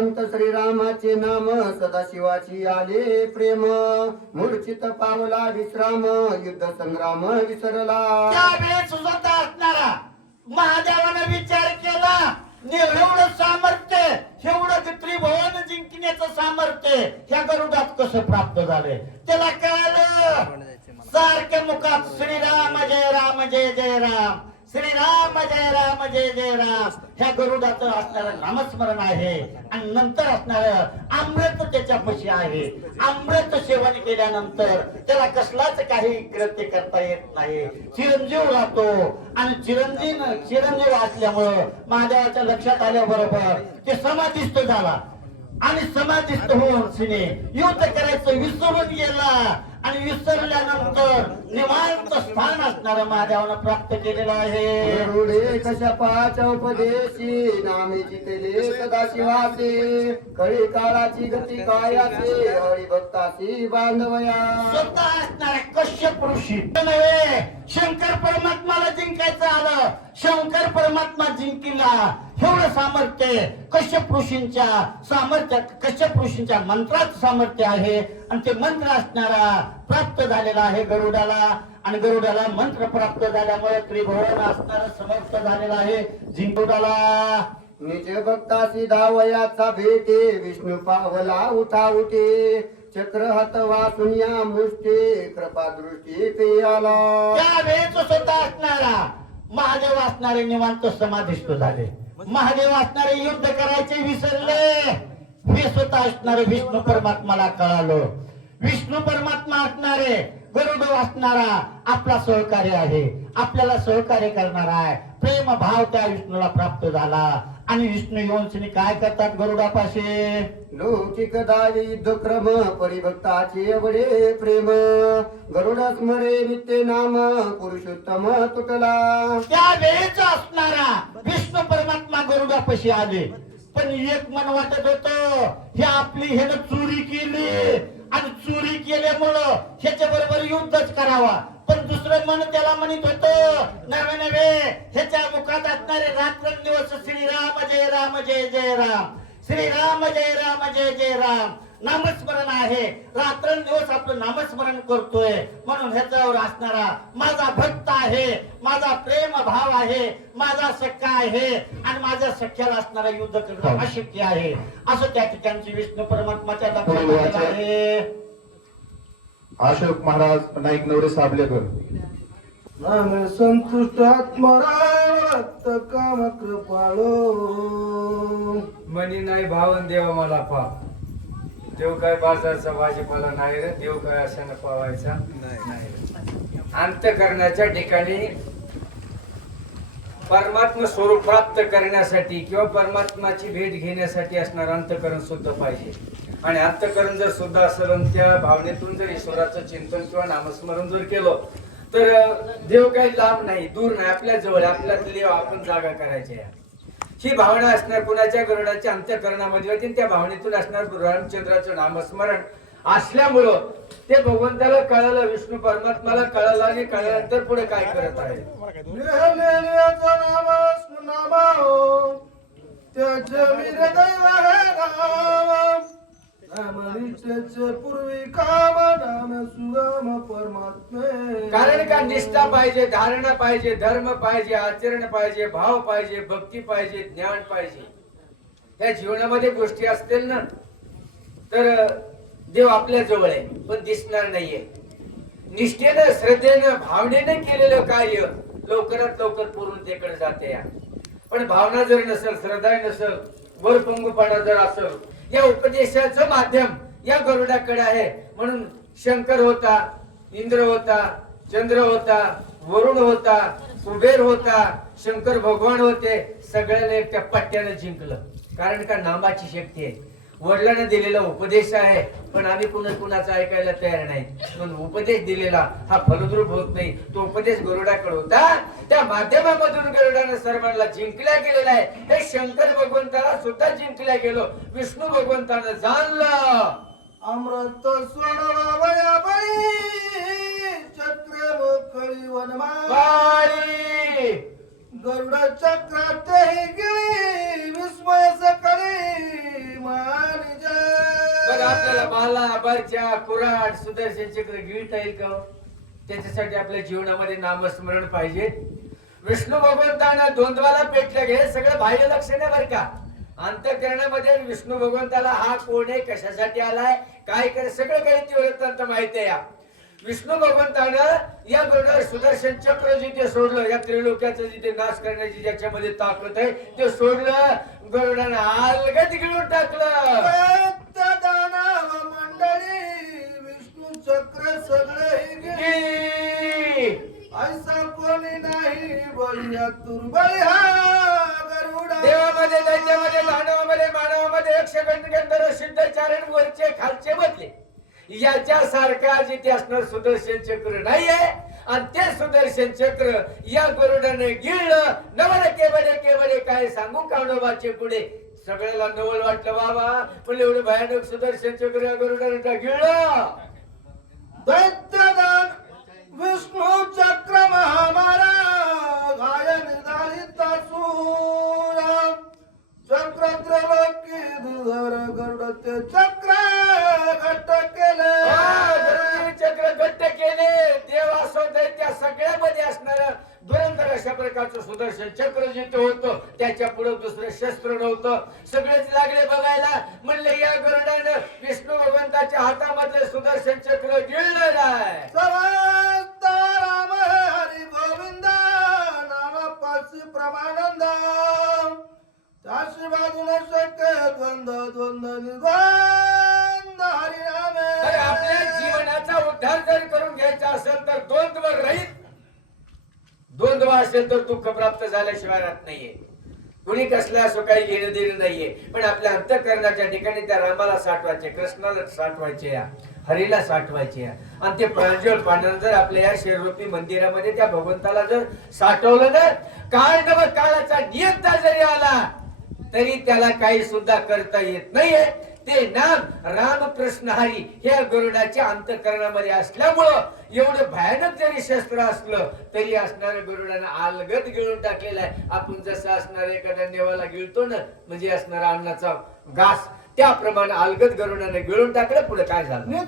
संत श्रीरामाचे नाम सदाशिवाची आले प्रेम. मूर्छित पावला विश्राम युद्ध संग्राम विसरला. त्यावेळेस सुद्धा असणारा महादेवानं विचार केला एवढं सामर्थ्य एवढं त्रिभुवन जिंकण्याचं सामर्थ्य ह्या गरुडात कसं प्राप्त झालंय? त्याला कळालं. सारख्या मुखात श्रीराम जय राम जय जय राम. श्रीराम जय राम जय जय राम. ह्या गरुडाचं असणारं नामस्मरण आहे. आणि नंतर असणार अमृत त्याच्या पशी आहे. अमृत सेवन केल्यानंतर त्याला कसलाच काही कृत्य करता येत नाही. चिरंजीव राहतो. आणि चिरंजीव चिरंजीव असल्यामुळं महादेवाच्या लक्षात आल्याबरोबर ते समाधिस्थ झाला. आणि समाधिस्थ होऊन सिने युद्ध करायचं विसरून गेला. आणि विसरल्यानंतर निवांत स्थान असणारं महादेवानं प्राप्त केलेलं आहे. गरुडे कशापाच्या उपदेशी नामे चितले सदाशिवाचे कळी काळाची गती काय असे हरिभक्तासी बांधवया. स्वतः असणाऱ्या कश्यप ऋषी नव्हे शंकर परमात्माला जिंकायचं आलं. शंकर परमात्मा जिंकिला. एवढं सामर्थ्य आहे. कश्यप ऋषींच्या सामर्थ्य कश्यप ऋषींच्या मंत्रात सामर्थ्य आहे. आणि ते मंत्र असणारा प्राप्त झालेला आहे गरुडाला. आणि गरुडाला मंत्र प्राप्त झाल्यामुळे त्रिभुवन असणारा समर्थ झालेला आहे जिंकुडाला निज भक्तासी धावयाचा भेटे विष्णू पावला उठा उठे. चक्र हात वासुनिया मुष्टे कृपा दृष्टी पेयाला त्यावेळेस स्वतः असणारा महादेव असणारे निवांत समाधिस्थ झाले. महादेव असणारे युद्ध करायचे विसरले. हे स्वतः असणारे विष्णू परमात्माला कळालो. विष्णू परमात्मा असणारे गरुड असणारा आपला सहकार्य आहे. आपल्याला सहकार्य करणारा आहे. प्रेम भाव त्या विष्णूला प्राप्त झाला. आणि विष्णू येऊन श्री काय करतात गरुडापाशी? लौकिक दावी युद्ध क्रम परिभक्ताचे एवढे प्रेम. गरुड स्मरे नित्य नाम पुरुषोत्तम तुटला. त्यावेळेच असणारा विष्णू परमात्मा गरुडापाशी आले. पण एक मन वाटत होत हे आपली ह्यानं चोरी केली. आणि चोरी केल्यामुळं ह्याच्या बरोबर युद्धच करावा. पण दुसरं मन त्याला म्हणत होत नवे नवे ह्याच्या मुखात असणारे रात्रंदिवस श्रीराम जय राम जय जय राम. श्रीराम जय राम जय जय राम. नामस्मरण आहे. रात्रंदिवस आपलं नामस्मरण करतोय. म्हणून ह्याच्यावर असणारा माझा भक्त आहे माझा प्रेम भाव आहे माझा सख्खा आहे आणि माझ्या सख्याला असणारा युद्ध करणं अशक्य आहे. असं त्या ठिकाणची विष्णू परमात्माच्या लक्षात आलेलं आहे. अशोक महाराज नाईक नवरे साबलेकर. नाम संतुष्ट काम कृपाळो मनी नाही भावन देवा मला पा. देव काय बाजारचा भाजीपाला नाही रे देव काय अशानं पावायचा? नाही अंतकरणाच्या ठिकाणी परमात्मा स्वरूप प्राप्त करण्यासाठी किंवा परमात्माची भेट घेण्यासाठी असणार अंतकरण सुद्धा पाहिजे. आणि अंतकरण जर सुद्धा असेल त्या भावनेतून जर ईश्वराचं चिंतन किंवा नामस्मरण जर केलं तर देव काही लांब नाही दूर नाही आपल्या जवळ आहे. देव आपण जागा करायची आहे ही भावना असणार कुणाच्या गरुडाच्या अंत्यकरणामध्ये होती त्या भावनेतून असणार रामचंद्राचं नामस्मरण असल्यामुळं ते भगवंताला कळालं विष्णू परमात्माला कळालं आणि कळल्यानंतर पुढे काय करत आहे पूर्वी काम नाम सुगम परमात्मे. कारण का निष्ठा पाहिजे धारणा पाहिजे धर्म पाहिजे आचरण पाहिजे भाव पाहिजे भक्ती पाहिजे ज्ञान पाहिजे. त्या जीवनामध्ये गोष्टी असतील ना तर देव आपल्या जवळ आहे पण दिसणार नाहीये. निष्ठेनं श्रद्धेनं भावनेनं केलेलं कार्य लवकरात लवकर पूर्णतेकडे जाते या. पण भावना जर नसेल श्रद्धा नसेल वरपंगूपणा जर असेल या उपदेशाचं माध्यम या गरुडाकडे आहे. म्हणून शंकर होता इंद्र होता चंद्र होता वरुण होता कुबेर होता शंकर भगवान होते सगळ्याला एक त्या पट्ट्यानं जिंकलं. कारण का नामाची शक्ती आहे. वडिलांना दिलेला उपदेश आहे पण आम्ही कुणा कुणाचा ऐकायला तयार नाही. म्हणून उपदेश दिलेला हा फलद्रूप होत नाही. तो उपदेश गरुडाकडे होता. त्या माध्यमामधून गरुडानं सर्वांना जिंकल्या गेलेला आहे. हे शंकर भगवंताला सुद्धा जिंकल्या गेलो. विष्णू भगवंतानं जाणलं. अमृत सोडवा बाई चक्र मोकळी! गरुड चक्रात गेली. बाला बरच्या कुराड सुदर्शन चक्र गिळता येईल का हो? त्याच्यासाठी आपल्या जीवनामध्ये नामस्मरण पाहिजे. विष्णू भगवंतांना द्वंद्वाला पेटलं हे सगळं बाह्य लक्ष आहे बरं का. अंतकरणामध्ये विष्णू भगवंताला हा कोण आहे? कशासाठी आलाय? काय कर सगळं काही तीव्रतंत माहिती आहे या. विष्णू भगवंतानं या बरोबर सुदर्शन चक्र जिथे सोडलं. या त्रिलोक्याचं जिथे नाश करण्याची ज्याच्यामध्ये ताकद आहे ते सोडलं. गरुडानं अलगद गिळून टाकलं. ऐसा कोणी नाही बळीया तुर्बळी गरुडा. देवामध्ये दैत्यामध्ये दानवामध्ये मानवामध्ये यक्ष गंधर्व सिद्ध चारण वरचे खालचे बदले. याच्या सारखा जिथे असणार सुदर्शन चक्र नाहीये. आणि ते सुदर्शन चक्र या गरुडाने गिळलं. नवल केवडे केवडे काय सांगू कावडोबाचे पुढे? सगळ्याला नवल वाटलं बाबा. पण एवढं भयानक सुदर्शन चक्र या गरुडाने गिळलं? विष्णू चक्र महामारा घाय निधारित सूरा चक्र त्रिलोकी धर गरुड ते चक्र घट्ट केले। चक्र घट्ट केले. देव असो दैत्या सगळ्यामध्ये असणार दुरंतर अशा प्रकारचं सुदर्शन चक्र जिथे होतं त्याच्या पुढे दुसरं शस्त्र नव्हतं. सगळेच लागले बघायला. म्हणले या गरुडानं विष्णू भगवंताच्या हातामधले सुदर्शन चक्र गिळलेलं आहे. असेल तर दुःख प्राप्त झाल्याशिवाय राहत नाहीये. कुणी कसल्या असो काही घेणं देणं नाहीये. पण आपल्या अंतकरणाच्या ठिकाणी त्या रामाला साठवायचे कृष्णाला साठवायचे या हरीला साठवायचे. या आणि ते प्रांजळ पाण्यानं जर आपल्या या शेरूपी मंदिरामध्ये त्या भगवंताला जर साठवलं ना काळ नव काळाचा नियंता जरी आला तरी त्याला काही सुद्धा करता येत नाहीये. ते नाम रामकृष्ण हरी हे गरुडाच्या अंतकरणामध्ये असल्यामुळं एवढं भयानक जरी शस्त्र असलं तरी असणाऱ्या गरुडानं अलगद गिळून टाकलेलं आहे. आपण जसं असणार एखाद्या नेवाला गिळतो ना म्हणजे असणारा अन्नाचा घास त्याप्रमाणे अलगद गरुडाने गिळून टाकलं पुढे काय झालं?